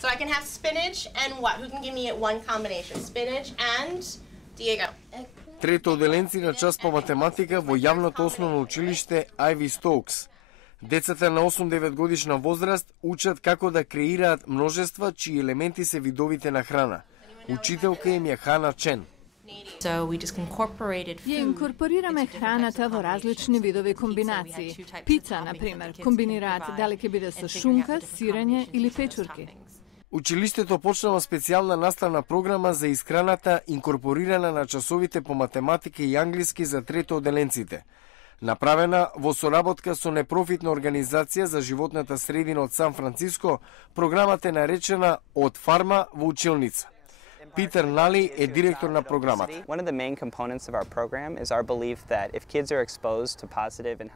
So I can have spinach and what? Who can give me one combination? Spinach and Diego. Трето оделенци на час по математика во јавното основно училиште Айви Стоукс. Децата на 8-9 годишна возраст учат како да креираат множества чии елементи се видовите на храна. Учителка им е Хана Чен. Ја инкорпорираме храната во различни видови комбинации. Пица, например, комбинираат дали ќе биде со шунка, сирење или печурки. Училиштето почнува специјална наставна програма за исхраната инкорпорирана на часовите по математика и англиски за трето оделенците. Направена во соработка со непрофитна организација за животната средина од Сан Франциско, програмата е наречена Од фарма во училница. Питер Нали е директор на програмата.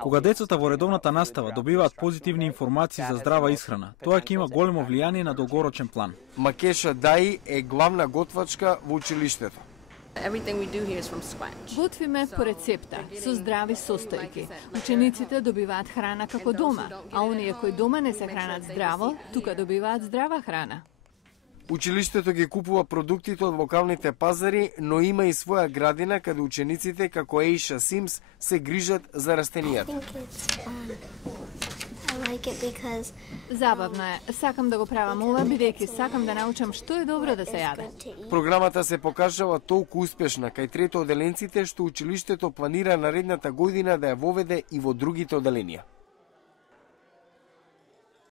Кога децата во редовната настава добиваат позитивни информации за здрава исхрана, тоа ќе има големо влијание на долгорочен план. Макеша Даи е главна готвачка во училиштето. Готвиме по рецепта, со здрави состојки. Учениците добиваат храна како дома, а оние кои дома не се хранат здраво, тука добиваат здрава храна. Училиштето ги купува продуктите од локалните пазари, но има и своја градина каде учениците како Еиша Симс се грижат за растенијата. Забавно е. Сакам да го правам ова, бидејќи сакам да научам што е добро да се јаде. Програмата се покажава толку успешна кај трето оделенците што училиштето планира наредната година да ја воведе и во другите оделенија.